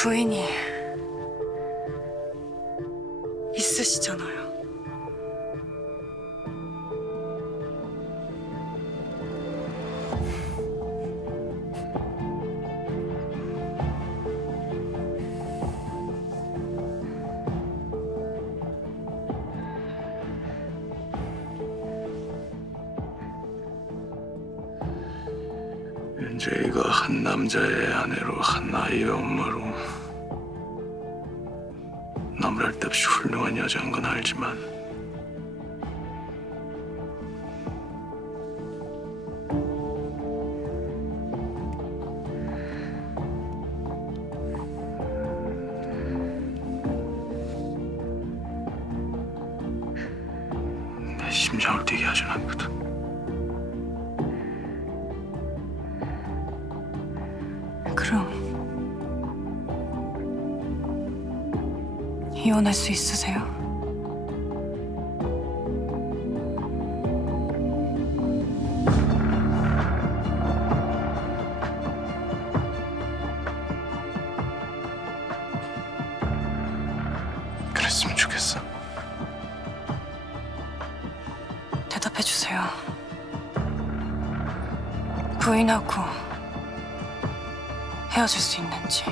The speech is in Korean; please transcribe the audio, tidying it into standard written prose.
부인이 있으시잖아요. 윤재이가 한 남자의 아내로 한 아이의 엄마로 나무랄 데 없이 훌륭한 여자인 건 알지만 내 심장을 뛰게 하진 않거든. 그럼 이혼할 수 있으세요? 그랬으면 좋겠어. 대답해 주세요. 부인하고 헤어질 수 있는지.